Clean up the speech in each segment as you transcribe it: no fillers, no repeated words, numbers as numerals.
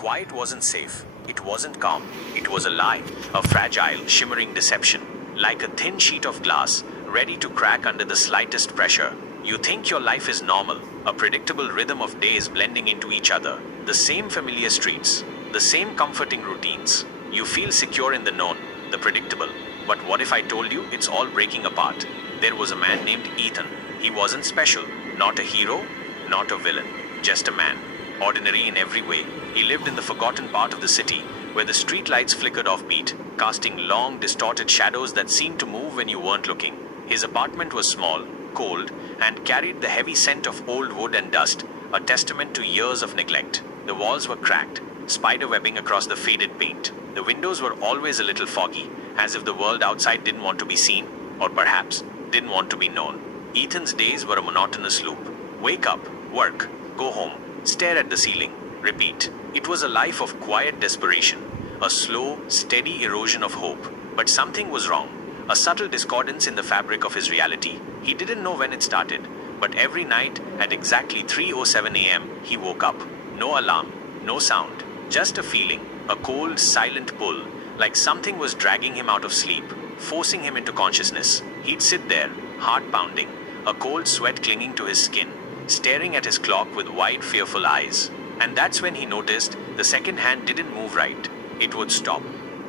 quiet wasn't safe. It wasn't calm. It was a lie, a fragile, shimmering deception, like a thin sheet of glass, ready to crack under the slightest pressure. You think your life is normal, a predictable rhythm of days blending into each other, the same familiar streets, the same comforting routines. You feel secure in the known, the predictable. But what if I told you it's all breaking apart? There was a man named Ethan. He wasn't special, not a hero, not a villain, just a man. Ordinary in every way. He lived in the forgotten part of the city, where the streetlights flickered off-beat, casting long, distorted shadows that seemed to move when you weren't looking. His apartment was small, cold, and carried the heavy scent of old wood and dust, a testament to years of neglect. The walls were cracked, spider-webbing across the faded paint. The windows were always a little foggy, as if the world outside didn't want to be seen, or perhaps didn't want to be known. Ethan's days were a monotonous loop. Wake up, work, go home, stare at the ceiling, repeat. It was a life of quiet desperation, a slow, steady erosion of hope. But something was wrong, a subtle discordance in the fabric of his reality. He didn't know when it started, but every night at exactly 3:07 a.m. he woke up. No alarm, no sound, just a feeling, a cold, silent pull, like something was dragging him out of sleep, forcing him into consciousness. He'd sit there, heart pounding, a cold sweat clinging to his skin, staring at his clock with wide, fearful eyes. And that's when he noticed the second hand didn't move right. It would stop.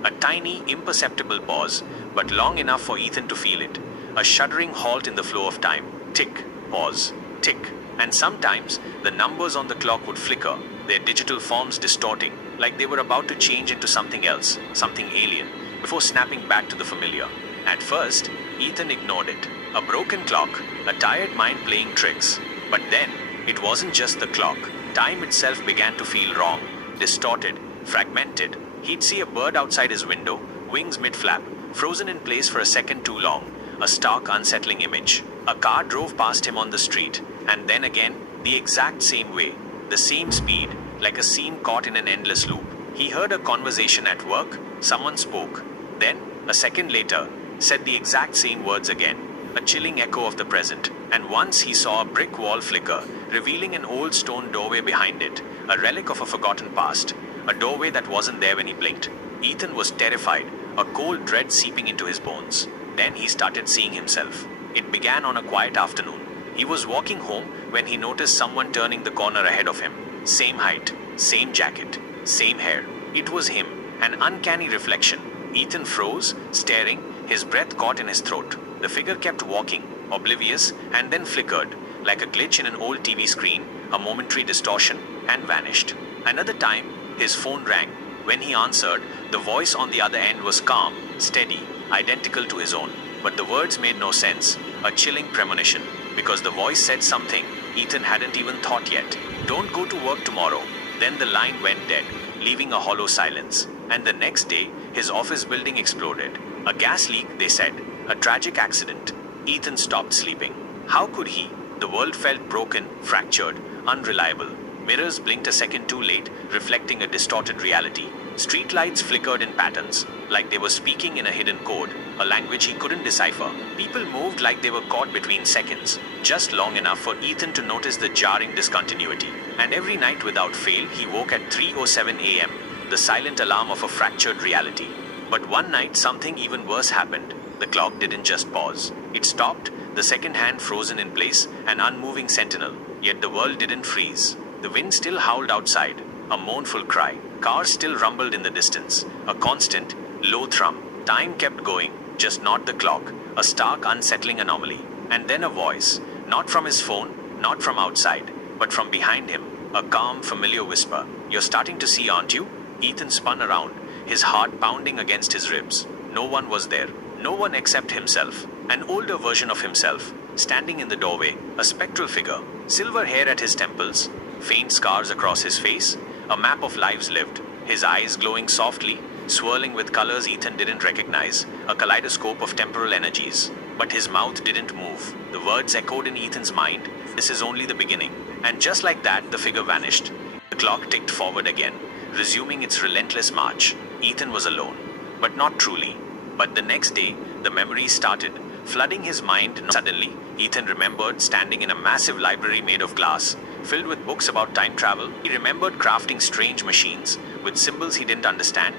A tiny, imperceptible pause, but long enough for Ethan to feel it. A shuddering halt in the flow of time. Tick, pause, tick. And sometimes the numbers on the clock would flicker, their digital forms distorting, like they were about to change into something else, something alien, before snapping back to the familiar. At first, Ethan ignored it. A broken clock, a tired mind playing tricks. But then, it wasn't just the clock. Time itself began to feel wrong, distorted, fragmented. He'd see a bird outside his window, wings mid-flap, frozen in place for a second too long. A stark, unsettling image. A car drove past him on the street, and then again, the exact same way. The same speed, like a scene caught in an endless loop. He heard a conversation at work, someone spoke. Then, a second later, said the exact same words again. A chilling echo of the present. And once he saw a brick wall flicker, revealing an old stone doorway behind it, a relic of a forgotten past, a doorway that wasn't there when he blinked. Ethan was terrified, a cold dread seeping into his bones. Then he started seeing himself. It began on a quiet afternoon. He was walking home when he noticed someone turning the corner ahead of him. Same height, same jacket, same hair. It was him, an uncanny reflection. Ethan froze, staring, his breath caught in his throat. The figure kept walking, oblivious, and then flickered, like a glitch in an old TV screen, a momentary distortion, and vanished. Another time, his phone rang. When he answered, the voice on the other end was calm, steady, identical to his own. But the words made no sense, a chilling premonition, because the voice said something Ethan hadn't even thought yet. Don't go to work tomorrow. Then the line went dead, leaving a hollow silence. And the next day, his office building exploded. A gas leak, they said. A tragic accident. Ethan stopped sleeping. How could he? The world felt broken, fractured, unreliable. Mirrors blinked a second too late, reflecting a distorted reality. Streetlights flickered in patterns, like they were speaking in a hidden code, a language he couldn't decipher. People moved like they were caught between seconds, just long enough for Ethan to notice the jarring discontinuity. And every night without fail, he woke at 3:07 a.m., the silent alarm of a fractured reality. But one night, something even worse happened. The clock didn't just pause. It stopped, the second hand frozen in place, an unmoving sentinel. Yet the world didn't freeze. The wind still howled outside, a mournful cry. Cars still rumbled in the distance, a constant, low thrum. Time kept going, just not the clock, a stark, unsettling anomaly. And then a voice, not from his phone, not from outside, but from behind him, a calm, familiar whisper. You're starting to see, aren't you? Ethan spun around, his heart pounding against his ribs. No one was there. No one except himself, an older version of himself, standing in the doorway, a spectral figure, silver hair at his temples, faint scars across his face, a map of lives lived, his eyes glowing softly, swirling with colors Ethan didn't recognize, a kaleidoscope of temporal energies. But his mouth didn't move. The words echoed in Ethan's mind, this is only the beginning. And just like that, the figure vanished. The clock ticked forward again, resuming its relentless march. Ethan was alone, but not truly. But the next day, the memories started, flooding his mind. Suddenly, Ethan remembered standing in a massive library made of glass, filled with books about time travel. He remembered crafting strange machines with symbols he didn't understand.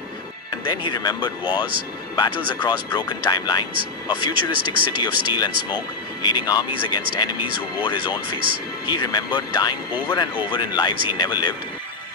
And then he remembered wars, battles across broken timelines, a futuristic city of steel and smoke, leading armies against enemies who wore his own face. He remembered dying over and over in lives he never lived.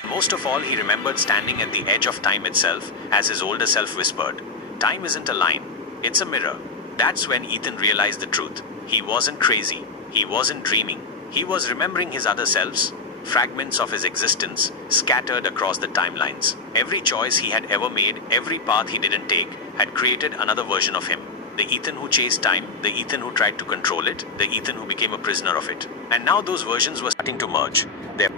Most of all, he remembered standing at the edge of time itself, as his older self whispered, "Time isn't a line, it's a mirror." That's when Ethan realized the truth. He wasn't crazy. He wasn't dreaming. He was remembering his other selves, fragments of his existence scattered across the timelines. Every choice he had ever made, every path he didn't take, had created another version of him. The Ethan who chased time, the Ethan who tried to control it, the Ethan who became a prisoner of it. And now those versions were starting to merge.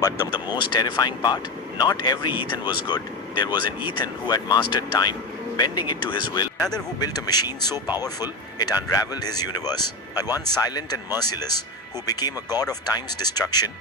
But the most terrifying part? Not every Ethan was good. There was an Ethan who had mastered time, bending it to his will. Another who built a machine so powerful it unraveled his universe. A one silent and merciless, who became a god of time's destruction.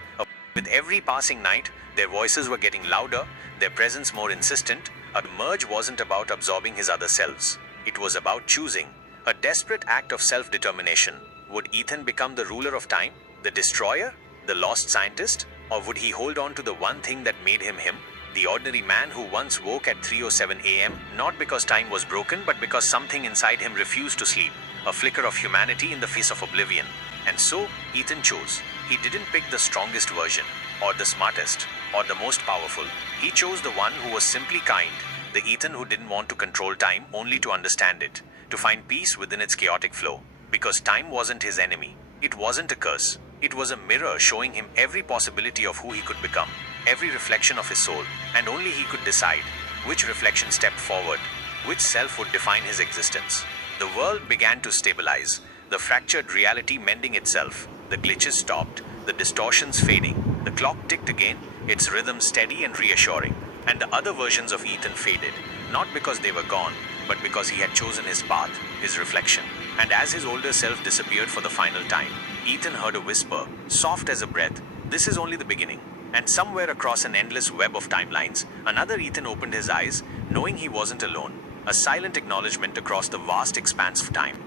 With every passing night, their voices were getting louder, their presence more insistent. A merge wasn't about absorbing his other selves. It was about choosing. A desperate act of self-determination. Would Ethan become the ruler of time? The destroyer? The lost scientist? Or would he hold on to the one thing that made him him? The ordinary man who once woke at 3:07 a.m., not because time was broken, but because something inside him refused to sleep. A flicker of humanity in the face of oblivion. And so, Ethan chose. He didn't pick the strongest version, or the smartest, or the most powerful. He chose the one who was simply kind. The Ethan who didn't want to control time, only to understand it, to find peace within its chaotic flow. Because time wasn't his enemy. It wasn't a curse. It was a mirror showing him every possibility of who he could become, every reflection of his soul, and only he could decide which reflection stepped forward, which self would define his existence. The world began to stabilize, the fractured reality mending itself, the glitches stopped, the distortions fading, the clock ticked again, its rhythm steady and reassuring, and the other versions of Ethan faded, not because they were gone, but because he had chosen his path, his reflection. And as his older self disappeared for the final time, Ethan heard a whisper, soft as a breath, "This is only the beginning." And somewhere across an endless web of timelines, another Ethan opened his eyes, knowing he wasn't alone, a silent acknowledgement across the vast expanse of time.